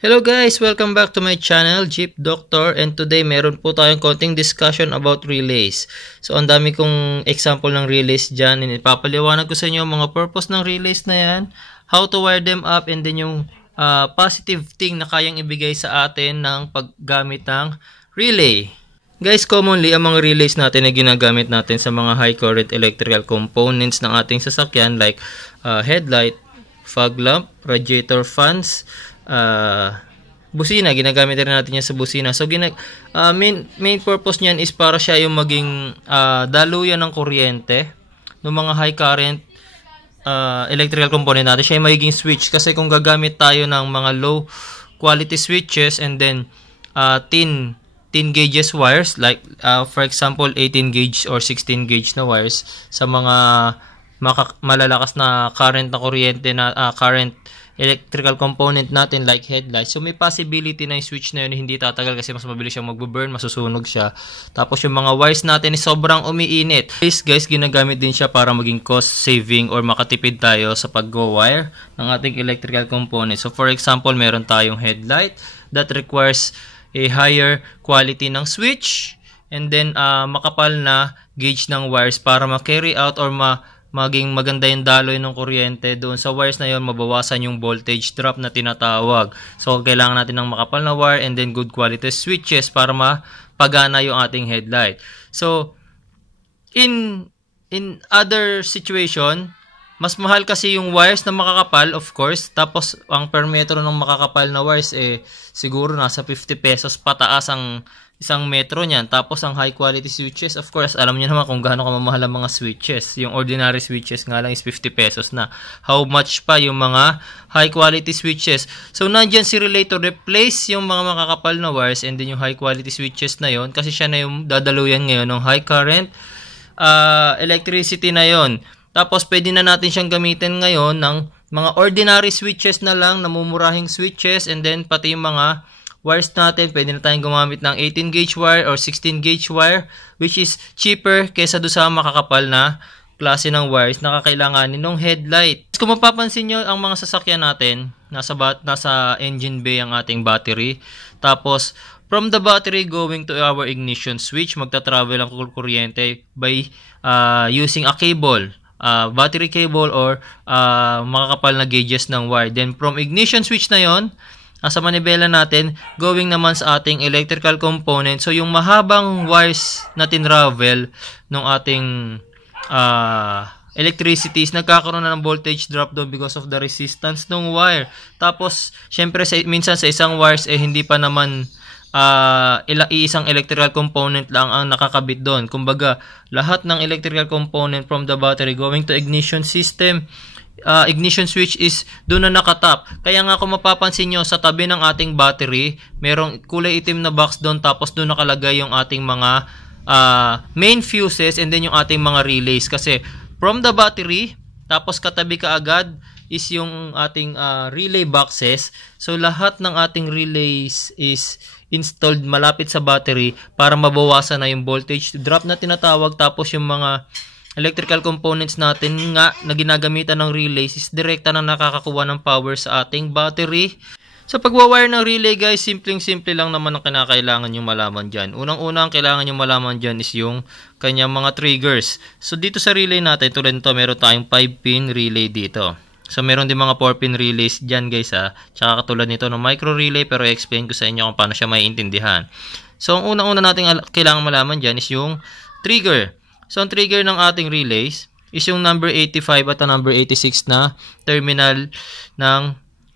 Hello guys! Welcome back to my channel, Jeep Doctor, and today meron po tayong konting discussion about relays. So ang dami kong example ng relays dyan, and ipapaliwanag ko sa inyo mga purpose ng relays na yan, how to wire them up, and then yung positive thing na kayang ibigay sa atin ng paggamit ng relay. Guys, commonly ang mga relays natin na ginagamit natin sa mga high current electrical components ng ating sasakyan like headlight, fog lamp, radiator fans, busina, ginagamit rin natin yan sa busina. So main purpose niyan is para siya yung maging daluyan ng kuryente ng mga high current electrical component natin. Siya yung magiging switch, kasi kung gagamit tayo ng mga low quality switches and then thin gauges wires like for example 18 gauge or 16 gauge na wires sa mga malalakas na current na kuryente na current electrical component natin like headlights. So may possibility na yung switch na yun hindi tatagal kasi mas mabilis siyang magbo-burn, masusunog siya. Tapos yung mga wires natin is sobrang umiinit. Guys, ginagamit din siya para maging cost saving or makatipid tayo sa pag-wire ng ating electrical component. So for example, meron tayong headlight that requires a higher quality ng switch and then makapal na gauge ng wires para ma-carry out or maging maganda yung daloy ng kuryente doon sa wires na yon, mabawasan yung voltage drop na tinatawag. So kailangan natin ng makapal na wire and then good quality switches para mapagana yung ating headlight. So in other situation, mas mahal kasi yung wires na makakapal, of course. Tapos ang per metro ng makakapal na wires siguro nasa 50 pesos pataas ang isang metro niyan. Tapos ang high quality switches, of course, alam niyo naman kung gaano kamamahal ang mga switches. Yung ordinary switches nga lang is 50 pesos na. How much pa yung mga high quality switches? So nandiyan si relay to replace yung mga makakapal na wires and then yung high quality switches na yon, kasi siya na yung dadaluyan ngayon ng high current electricity na yon. Tapos pwede na natin siyang gamitin ngayon ng mga ordinary switches na lang, namumurahing switches, and then pati yung mga wires natin, pwede na tayong gumamit ng 18 gauge wire or 16 gauge wire, which is cheaper kaysa doon sa makakapal na klase ng wires na kakailanganin ng headlight. Kung mapapansin nyo, ang mga sasakyan natin, nasa engine bay ang ating battery. Tapos from the battery going to our ignition switch, magta-travel ang kuryente by using a cable, battery cable or makakapal na gauges ng wire. Then from ignition switch na yon, sa manibela natin, going naman sa ating electrical component. So yung mahabang wires na tinravel ng ating electricities, nagkakaroon na ng voltage drop doon because of the resistance ng wire. Tapos syempre minsan sa isang wires hindi pa naman iisang electrical component lang ang nakakabit doon. Kumbaga, lahat ng electrical component from the battery going to ignition system, ignition switch is doon na nakatap. Kaya nga kung mapapansin nyo, sa tabi ng ating battery, merong kulay itim na box doon, tapos doon nakalagay yung ating mga main fuses and then yung ating mga relays. Kasi from the battery, tapos katabi ka agad is yung ating relay boxes. So lahat ng ating relays is installed malapit sa battery para mabawasan na yung voltage drop na tinatawag. Tapos yung mga electrical components natin nga na ginagamitan ng relays is direkta na nakakakuha ng power sa ating battery. Sa pagwawire ng relay guys, simpleng-simple lang naman ang kinakailangan nyo malaman dyan. Unang-una ang kailangan nyo malaman dyan is yung kanyang mga triggers. So dito sa relay natin, tulad nito, meron tayong 5-pin relay dito. So meron din mga 4-pin relays dyan guys ha. Tsaka katulad nito ng micro relay, pero i-explain ko sa inyo kung paano siya maiintindihan. So ang unang-una natin kailangan malaman dyan is yung trigger. So ang trigger ng ating relays is yung number 85 at number 86 na terminal ng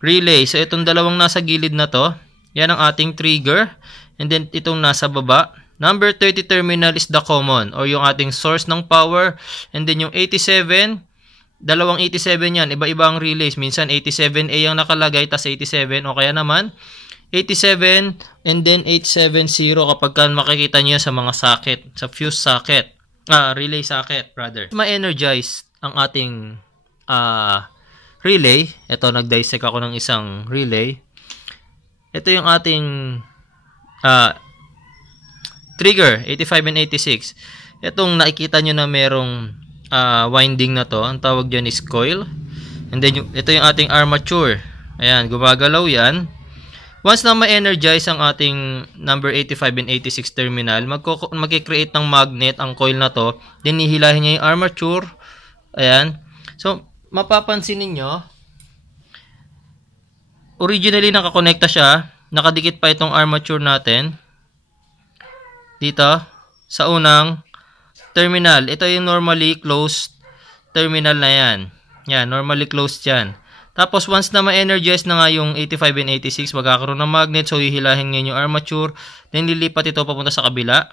relay. So itong dalawang nasa gilid na to, yan ang ating trigger. And then itong nasa baba, number 30 terminal is the common or yung ating source ng power. And then yung 87, dalawang 87 yan, iba-iba ang relays. Minsan 87A ang nakalagay, tas 87, o kaya naman 87 and then 870 kapag makikita nyo sa mga socket, sa fuse socket. Relay socket, brother. Ma-energize ang ating relay. Ito, nag-dissect ako ng isang relay. Ito yung ating trigger, 85 and 86. Itong nakikita nyo na merong winding na to, ang tawag dyan is coil. And then, ito yung ating armature. Ayan, gumagalaw yan. Once na ma-energize ang ating number 85 and 86 terminal, magki-create ng magnet ang coil na to. Then hihilahin niya yung armature. Ayan. So, mapapansin niyo originally nakakonekta siya. Nakadikit pa itong armature natin. Dito sa unang terminal. Ito yung normally closed terminal na yan. Yan, normally closed yan. Tapos, once na ma-energize na nga yung 85 and 86, magkakaroon ng magnet. So, hihilahin ngayon yung armature. Then, lilipat ito papunta sa kabila.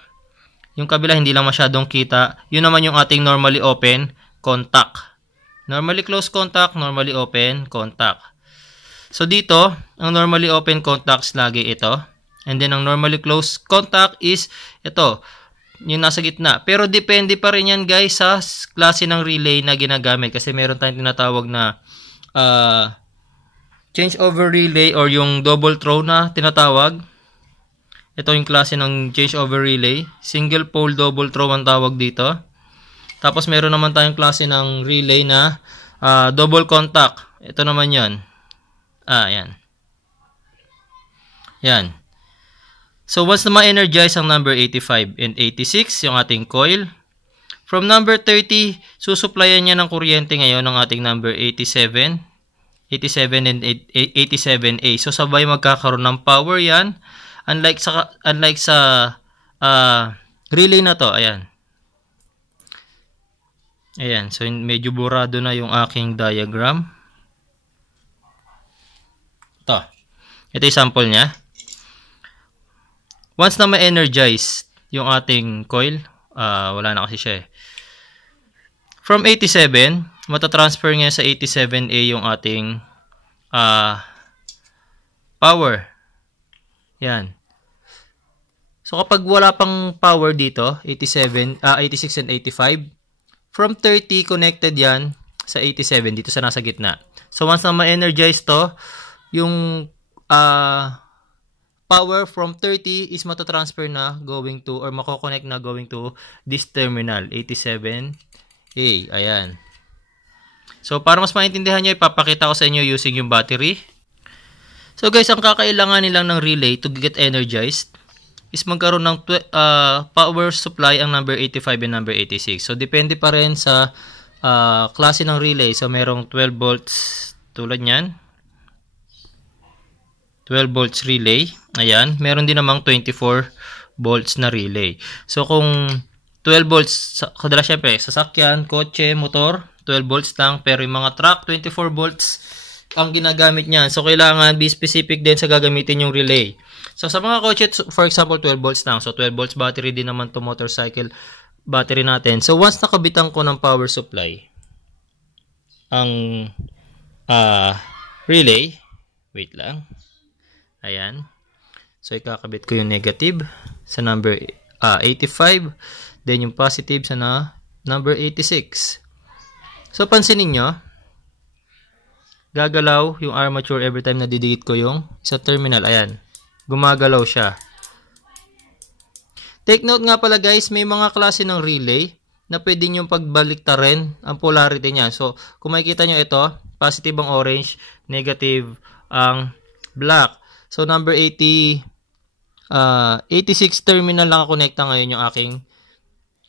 Yung kabila, hindi lang masyadong kita. Yun naman yung ating normally open contact. Normally closed contact, normally open contact. So, dito, ang normally open contacts lagi ito. And then, ang normally closed contact is ito. Yung nasa gitna. Pero, depende pa rin yan, guys, sa klase ng relay na ginagamit. Kasi meron tayong tinatawag na changeover relay or yung double throw na tinatawag. Ito yung klase ng changeover relay. Single pole double throw ang tawag dito. Tapos meron naman tayong klase ng relay na double contact. Ito naman yan. Yan. Yan. So once na ma-energize ang number 85 and 86, yung ating coil, from number 30, susuplayan niya ng kuryente ngayon ng ating number 87 and 87A. So, sabay magkakaroon ng power yan. Unlike sa relay na to. Ayan. Ayan. So, medyo burado na yung aking diagram. Ito yung sample niya. Once na ma-energize yung ating coil, wala na kasi siya eh. From 87, matatransfer niya sa 87A yung ating power. Yan. So, kapag wala pang power dito, 86 and 85, from 30, connected yan sa 87, dito sa nasa gitna. So, once na ma-energize to, yung power from 30 is matatransfer na going to, or mako-connect na going to this terminal, 87A. Ayan. So, para mas maintindihan nyo, ipapakita ko sa inyo using yung battery. So, guys, ang kakailangan nilang ng relay to get energized is magkaroon ng power supply ang number 85 and number 86. So, depende pa rin sa klase ng relay. So, merong 12 volts tulad nyan. 12 volts relay. Ayan. Meron din namang 24 volts na relay. So, kung 12 volts, kadala syempre, sasakyan, kotse, motor, 12 volts lang. Pero yung mga truck, 24 volts ang ginagamit niyan. So, kailangan be specific din sa gagamitin yung relay. So, sa mga kotse, for example, 12 volts lang. So, 12 volts battery din naman to motorcycle battery natin. So, once nakabitan ko ng power supply, ang relay, wait lang. Ayan. So, ikakabit ko yung negative sa number 85. Then, yung positive sa number 86. So, pansinin nyo, gagalaw yung armature every time na didikit ko yung sa terminal. Ayan. Gumagalaw siya. Take note nga pala guys, may mga klase ng relay na pwede nyo pagbaliktarin ang polarity niya. So, kung makikita nyo ito, positive ang orange, negative ang black. So, number 86 terminal lang konekta ngayon yung aking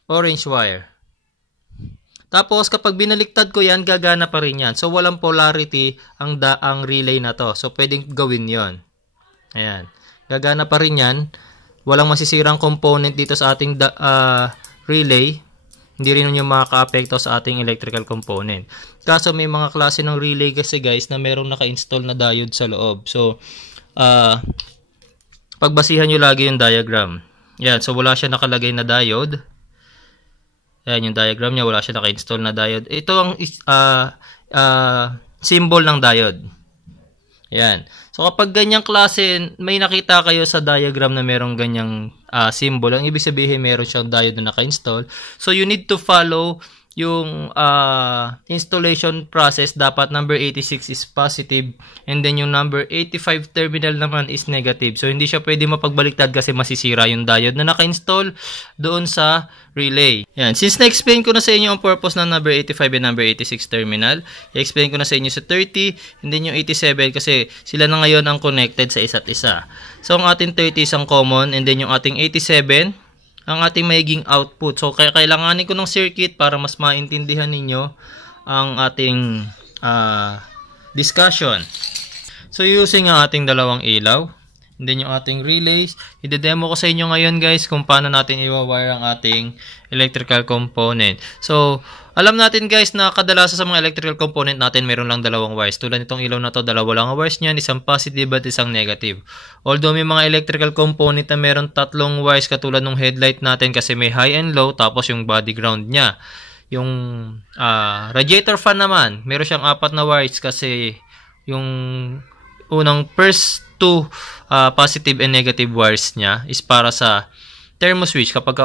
orange wire. Tapos, kapag binaliktad ko yan, gagana pa rin yan. So, walang polarity ang relay na to. So, pwedeng gawin yon. Ayan. Gagana pa rin yan. Walang masisirang component dito sa ating relay. Hindi rin yung makaka-apekto sa ating electrical component. Kaso, may mga klase ng relay kasi guys na merong naka-install na diode sa loob. So, pagbasihan nyo lagi yung diagram. Yan. So, wala siya nakalagay na diode. Ayan yung diagram niya, wala siya naka-install na diode. Ito ang symbol ng diode. Ayan. So, kapag ganyang klase, may nakita kayo sa diagram na merong ganyang symbol, ang ibig sabihin meron siyang diode na naka-install. So, you need to follow yung installation process, dapat number 86 is positive, and then yung number 85 terminal naman is negative. So hindi siya pwede mapagbaliktad kasi masisira yung diode na naka-install doon sa relay. Yan. Since na-explain ko na sa inyo ang purpose ng number 85 and number 86 terminal, i-explain ko na sa inyo sa 30 and then yung 87 kasi sila na ngayon ang connected sa isa't isa. So ang ating 30 is ang common, and then yung ating 87 ang ating magiging output. So, kailanganin ko ng circuit para mas maintindihan ninyo ang ating discussion. So, using ang ating dalawang ilaw, and then yung ating relays, i-demo ko sa inyo ngayon guys kung paano natin i-wire ang ating electrical component. So, alam natin guys na kadalasan sa mga electrical component natin meron lang dalawang wires. Tulad nitong ilaw na to, dalawa lang ang wires niyan, isang positive at isang negative. Although may mga electrical component na meron tatlong wires katulad ng headlight natin kasi may high and low, tapos yung body ground niya. Yung radiator fan naman, meron siyang 4 na wires kasi yung unang first 2 positive and negative wires niya is para sa thermo switch kapag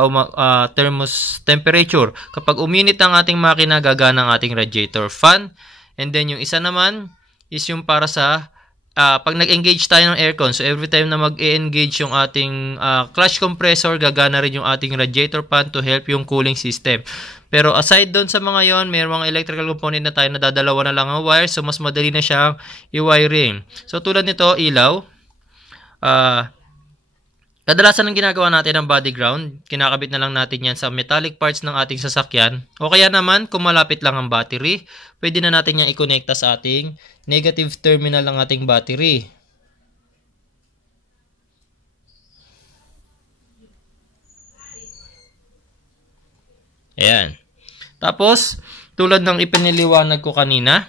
thermos temperature. Kapag uminit ang ating makina, gagana ang ating radiator fan. And then yung isa naman is yung para sa pag nag-engage tayo ng aircon. So every time na mag-engage yung ating clutch compressor, gagana rin yung ating radiator fan to help yung cooling system. Pero aside doon sa mga yon, may mga electrical component na tayo na dadalawa na lang ang wire, so mas madali na siyang i-wiring. So tulad nito, ilaw. Kadalasan ng ginagawa natin ng body ground, kinakabit na lang natin yan sa metallic parts ng ating sasakyan. O kaya naman, kung malapit lang ang battery, pwede na natin yan i-connecta sa ating negative terminal ng ating battery. Ayan. Tapos, tulad ng ipiniliwanag ko kanina,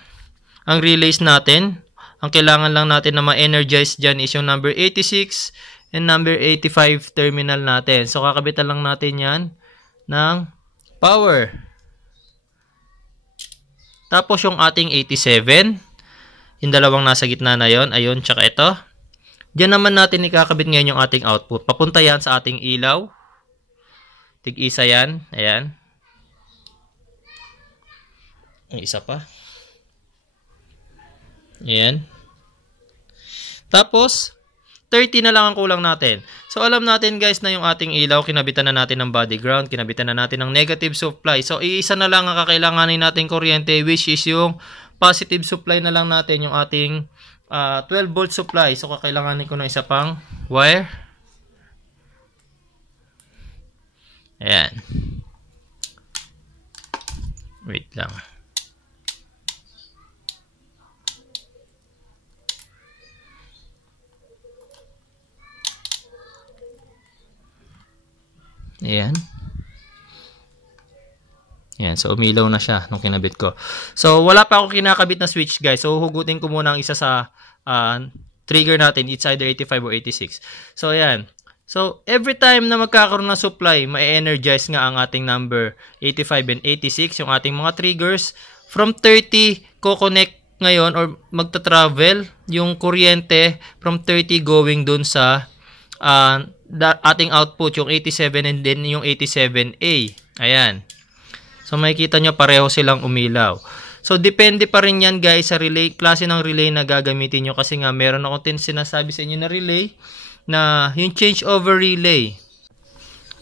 ang relays natin, ang kailangan lang natin na ma-energize dyan is yung number 86 and number 85 terminal natin. So, kakabitan lang natin yan ng power. Tapos, yung ating 87, yung dalawang nasa gitna na yon, ayun, tsaka ito. Diyan naman natin ikakabit ngayon yung ating output. Papunta yan sa ating ilaw. Tig-isa yan. Ayan. Ang isa pa. Ayan. Tapos, 30 na lang ang kulang natin. So, alam natin guys na yung ating ilaw, kinabitan na natin ng body ground, kinabitan na natin ng negative supply. So, iisa na lang ang kakailanganin nating kuryente, which is yung positive supply na lang natin, yung ating 12 volt supply. So, kakailanganin ko ng isa pang wire. Ayan. Wait lang. Ayan. Ayan. So, umilaw na siya nung kinabit ko. So, wala pa ako kinakabit na switch, guys. So, hugutin ko muna ang isa sa trigger natin. It's either 85 or 86. So, ayan. So, every time na magkakaroon ng supply, ma-energize nga ang ating number 85 and 86, yung ating mga triggers. From 30, ko-connect ngayon or magta-travel yung kuryente from 30 going dun sa ating output, yung 87 and then yung 87A. Ayan. So, makikita nyo pareho silang umilaw. So, depende pa rin yan guys sa relay, klase ng relay na gagamitin nyo kasi nga meron akong sinasabi sa inyo na relay na yung changeover relay.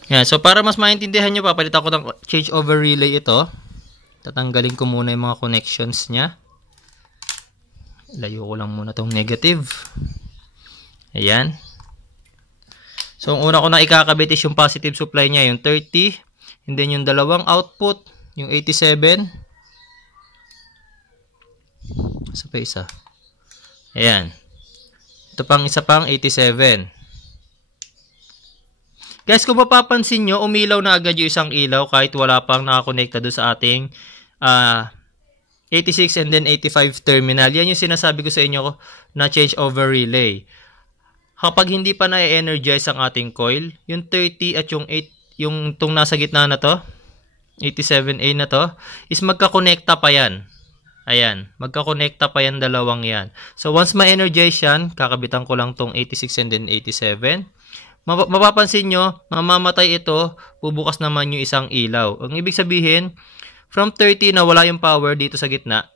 Ayan. So, para mas maintindihan nyo, papalitan ko ng changeover relay ito. Tatanggalin ko muna yung mga connections nya. Layo ko lang muna tong negative. Ayan. So, ang una ko na ikakabit is yung positive supply niya, yung 30. And then, yung dalawang output, yung 87. Isa pa isa. Ayan. Ito pang isa pang 87. Guys, kung mapapansin nyo, umilaw na agad yung isang ilaw kahit wala pang nakakonekta doon sa ating 86 and then 85 terminal. Yan yung sinasabi ko sa inyo na change over relay. Kapag hindi pa na-energize ang ating coil, yung 30 at yung 8, yung itong nasa gitna na to, 87A na to, is magkakonekta pa yan. Ayan, magkakonekta pa yan, dalawang yan. So, once ma-energize yan, kakabitan ko lang tong 86 and then 87. Mapapansin nyo, mamamatay ito, bubukas naman yung isang ilaw. Ang ibig sabihin, From 30 na wala yung power dito sa gitna,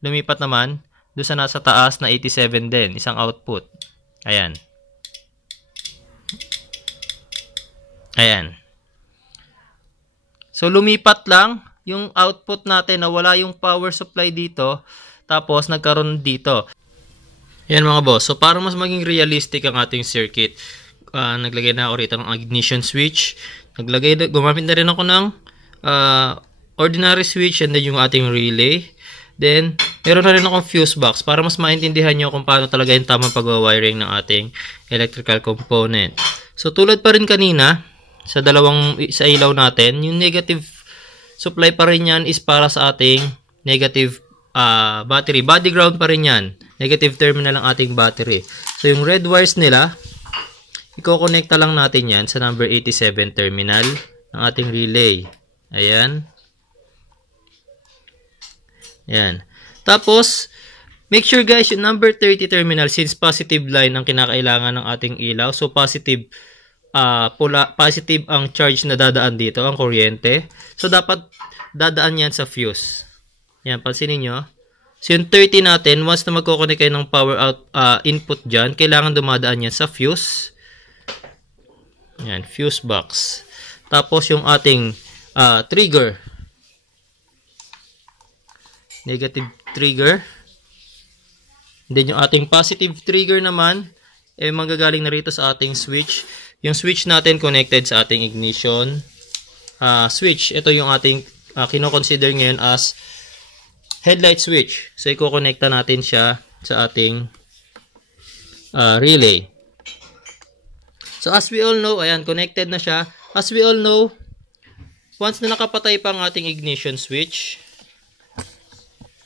lumipat naman doon sa nasa taas na 87 din, isang output. Ayan. Ayan. So, lumipat lang yung output natin na wala yung power supply dito, tapos nagkaroon dito. Ayan mga boss. So, para mas maging realistic ang ating circuit, naglagay na ako rito ng ignition switch. Gumamit na rin ako ng ordinary switch and then yung ating relay. Then, meron na rin akong fuse box para mas maintindihan nyo kung paano talaga yung tamang pag-wiring ng ating electrical component. So, tulad pa rin kanina, sa ilaw natin, yung negative supply pa rin yan is para sa ating negative battery. Body ground pa rin yan. Negative terminal ng ating battery. So, yung red wires nila, i-connecta lang natin yan sa number 87 terminal ng ating relay. Ayan. Ayan. Tapos, make sure guys, yung number 30 terminal, since positive line ang kinakailangan ng ating ilaw, so positive ang charge na dadaan dito, ang kuryente. So, dapat dadaan yan sa fuse. Yan, pansinin nyo. So, yung 30 natin, once na magkoconnect kayo ng power input dyan, kailangan dumadaan yan sa fuse. Yan, fuse box. Tapos, yung ating trigger. Negative trigger. Then, yung ating positive trigger naman, manggagaling na rito sa ating switch. Yung switch natin connected sa ating ignition switch. Ito yung ating kino-consider ngayon as headlight switch. So, i-connecta natin siya sa ating relay. So, as we all know, ayan, connected na siya. As we all know, once na nakapatay pa ang ating ignition switch,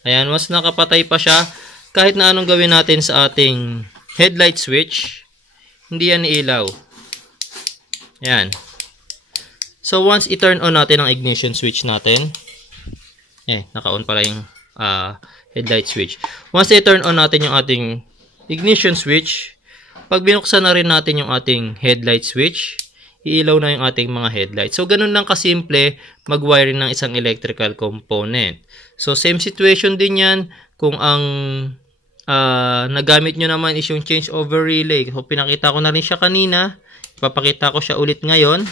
ayan, once nakapatay pa siya, kahit na anong gawin natin sa ating headlight switch, hindi yan ilaw. Ayan. So, once i-turn on natin ang ignition switch natin, naka-on pala yung headlight switch. Once i-turn on natin yung ating ignition switch, pag binuksan na rin natin yung ating headlight switch, iilaw na yung ating mga headlight. So, ganun lang kasimple mag-wiring ng isang electrical component. So, same situation din yan kung ang nagamit nyo naman is yung change over relay. So, pinakita ko na rin siya kanina. Ipapakita ko siya ulit ngayon.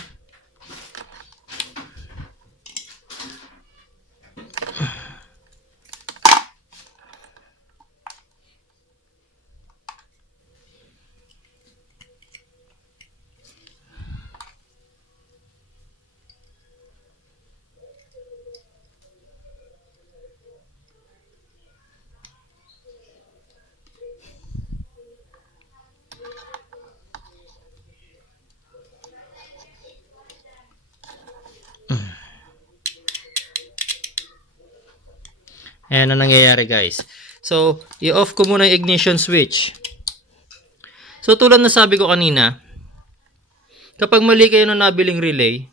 Ayan ang nangyayari guys. So, i-off ko muna yung ignition switch. So, tulad na sabi ko kanina, kapag mali kayo na nabiling relay,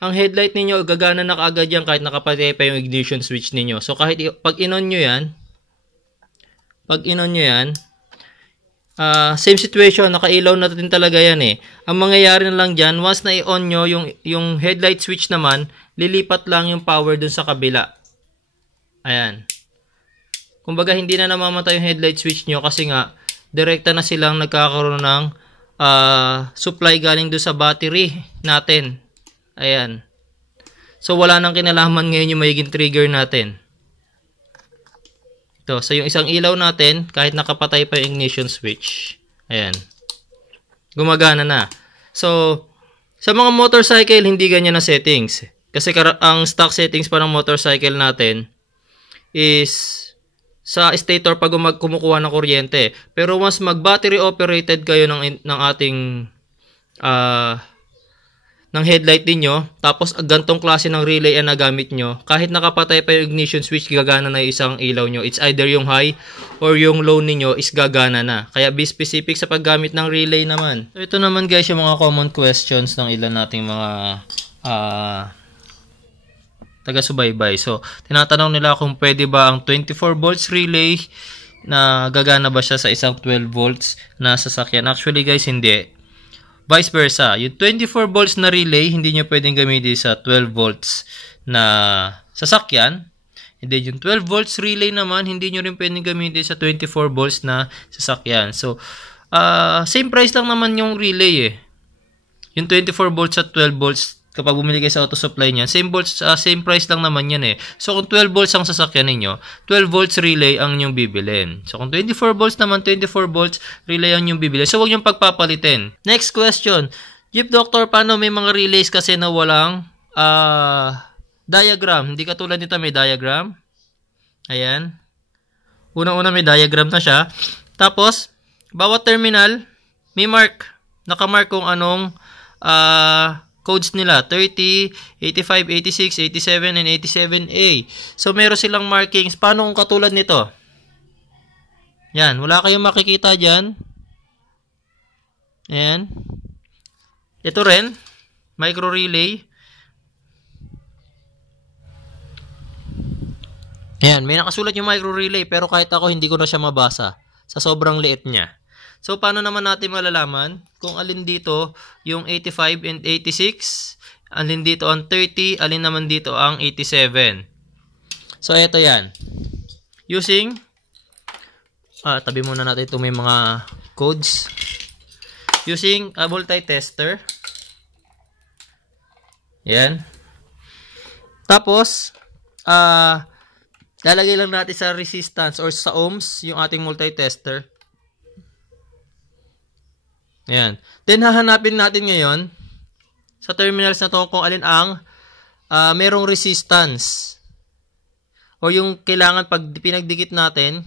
ang headlight ninyo gagana na kaagad yan kahit nakapatay pa yung ignition switch ninyo. So, kahit pag in-on nyo yan, same situation, nakailaw na din talaga yan eh. Ang mangyayari na lang dyan, once na i-on nyo, yung headlight switch naman, lilipat lang yung power dun sa kabila. Ayan. Kumbaga, hindi na namamatay yung headlight switch nyo kasi nga, direkta na silang nagkakaroon ng supply galing doon sa battery natin. Ayan. So, wala nang kinalaman ngayon yung magiging trigger natin. Ito. So, yung isang ilaw natin, kahit nakapatay pa yung ignition switch, ayan. Gumagana na. So, sa mga motorcycle, hindi ganyan na settings. Kasi ang stock settings pa ng motorcycle natin is sa stator pag kumukuha ng kuryente. Pero once mag-battery operated kayo ng ating ng headlight niyo, tapos gantong klase ng relay ang nagamit nyo, kahit nakapatay pa yung ignition switch, gagana na yung isang ilaw nyo. It's either yung high or yung low niyo is gagana na. Kaya be specific sa paggamit ng relay naman. So, ito naman guys yung mga common questions ng ilan nating mga taga-subaybay. So, tinatanong nila kung pwede ba ang 24 volts relay na gagana ba siya sa isang 12 volts na sasakyan. Actually guys, hindi. Vice versa. Yung 24 volts na relay, hindi nyo pwedeng gamitin sa 12 volts na sasakyan. And then yung 12 volts relay naman, hindi nyo rin pwedeng gamitin sa 24 volts na sasakyan. So, same price lang naman yung relay eh. Yung 24 volts at 12 volts, kapag bumili kayo sa auto supply niyan, same price lang naman yan eh. So, kung 12 volts ang sasakyan ninyo, 12 volts relay ang inyong bibilin. So, kung 24 volts naman, 24 volts relay ang inyong bibilin. So, huwag niyong pagpapalitin. Next question. Jeep Doctor, paano may mga relays kasi na walang diagram? Hindi katulad nito may diagram. Ayan. Unang-una may diagram na siya. Tapos, bawat terminal, may mark. Nakamark kung anong codes nila. 30, 85, 86, 87, and 87A. So, meron silang markings. Paano kung katulad nito? Yan. Wala kayong makikita dyan. Ayan. Ito rin. Micro relay. Ayan, may nakasulat yung micro relay pero kahit ako hindi ko na siya mabasa sa sobrang liit niya. So, paano naman natin malalaman kung alin dito yung 85 and 86, alin dito ang 30, alin naman dito ang 87. So, eto yan. Using, tabi muna natin ito may mga codes. Using a multi-tester. Yan. Tapos, lalagay lang natin sa resistance or sa ohms yung ating multi-tester. Ayan. Then, hahanapin natin ngayon sa terminals na to kung alin ang merong resistance. O yung kailangan pag pinagdikit natin,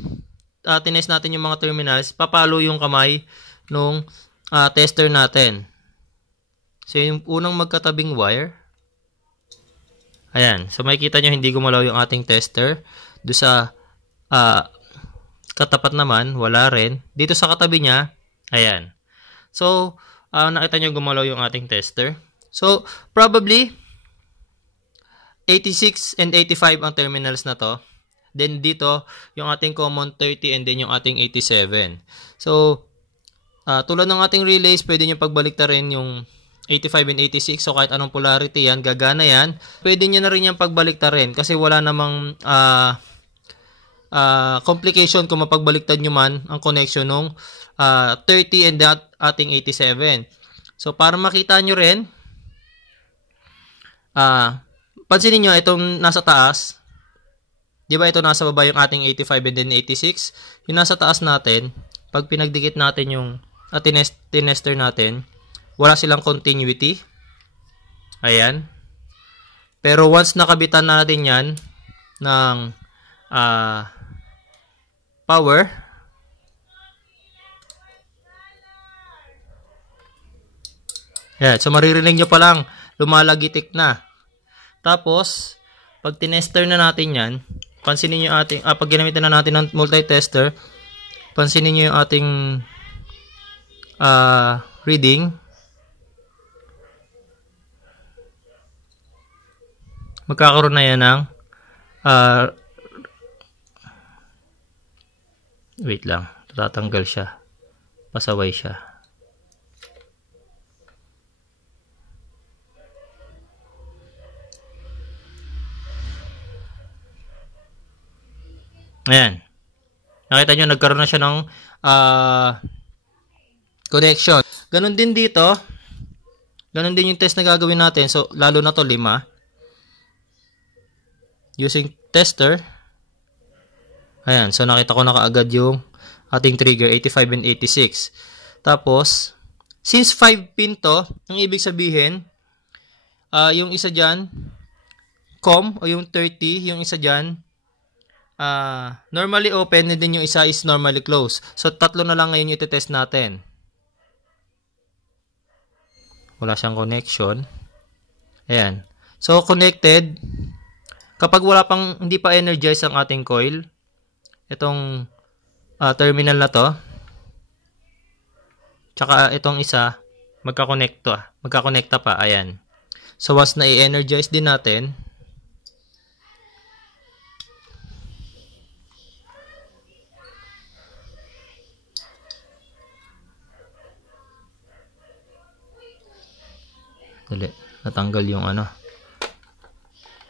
tinest natin yung mga terminals, papalo yung kamay nung tester natin. So, yung unang magkatabing wire. Ayan. So, makikita nyo hindi gumalaw yung ating tester. Doon sa katapat naman, wala rin. Dito sa katabi niya, ayan. So, nakita nyo gumalaw yung ating tester. So, probably, 86 and 85 ang terminals na to. Then, dito, yung ating common 30 and then yung ating 87. So, tulad ng ating relays, pwede nyo pagbaliktarin yung 85 and 86. So, kahit anong polarity yan, gagana yan. Pwede nyo na rin yung pagbaliktarin kasi wala namang complication kung mapagbaliktad nyo man ang connection ng 30 and that ating 87. So, para makita nyo rin, pansinin nyo itong nasa taas. Di ba ito nasa baba yung ating 85 and then 86? Yung nasa taas natin, pag pinagdikit natin yung tinester natin, wala silang continuity. Ayan. Pero once nakabitan natin yan ng power, ayan. So, maririnig nyo pa lang, lumalagitik na. Tapos, pag tinester na natin yan, pansinin nyo ating, pag ginamitan na natin ng multi-tester, pansinin nyo yung ating reading. Magkakaroon na yan ng wait lang, tatanggal siya, pasaway siya. Ayan, nakita nyo nagkaroon na siya ng connection. Ganon din dito, ganon din yung test na gagawin natin. So, lalo na to 5. Using tester. Ayan. So, nakita ko na kaagad yung ating trigger, 85 and 86. Tapos, since 5 pin to, ang ibig sabihin, yung isa dyan, COM, o yung 30, yung isa dyan, normally open, and then yung isa is normally closed. So, 3 na lang ngayon yung iti-test natin. Wala siyang connection. Ayan. So, connected. Kapag wala pang, hindi pa energized ang ating coil, itong terminal na to, tsaka itong isa, magkakonekta pa. Ayan. So, once na i-energize din natin, natanggal yung ano.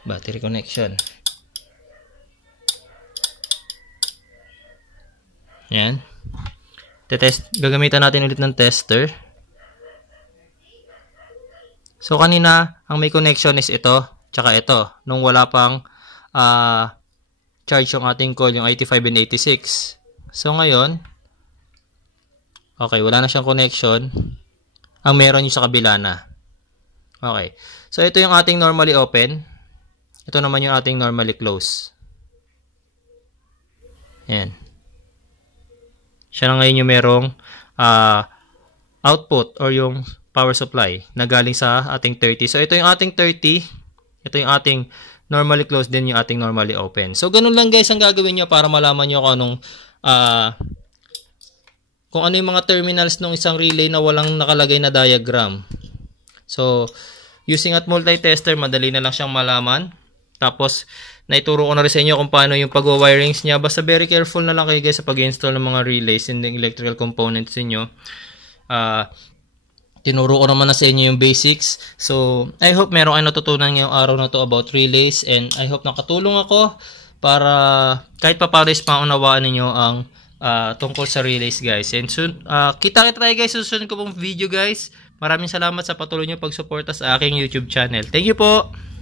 battery connection. Yan. Gagamitan natin ulit ng tester. So, kanina, ang may connection is ito, tsaka ito. Nung wala pang charge yung ating coil, yung 85 and 86. So, ngayon, okay, wala na siyang connection. Ang meron yung sa kabila na. Okay. So, ito yung ating normally open. Ito naman yung ating normally close. Ayan. Siya na ngayon yung merong output or yung power supply na galing sa ating 30. So, ito yung ating 30. Ito yung ating normally closed, din yung ating normally open. So, ganun lang guys ang gagawin nyo para malaman nyo kung ano yung mga terminals ng isang relay na walang nakalagay na diagram. So, using at multi-tester, madali na lang siyang malaman. Tapos, naituro ko na rin sa inyo kung paano yung pag-wirings niya. Basta very careful na lang kayo guys sa pag-install ng mga relays and the electrical components niyo. Tinuro ko naman na sa inyo yung basics. So, I hope meron kayo natutunan ngayong araw na to about relays. And I hope nakatulong ako para kahit paparis maunawaan ninyo ang tungkol sa relays guys. And soon, kita tayo guys sa susunod ko pong video guys. Maraming salamat sa patuloy nyo pagsuporta sa aking YouTube channel. Thank you po!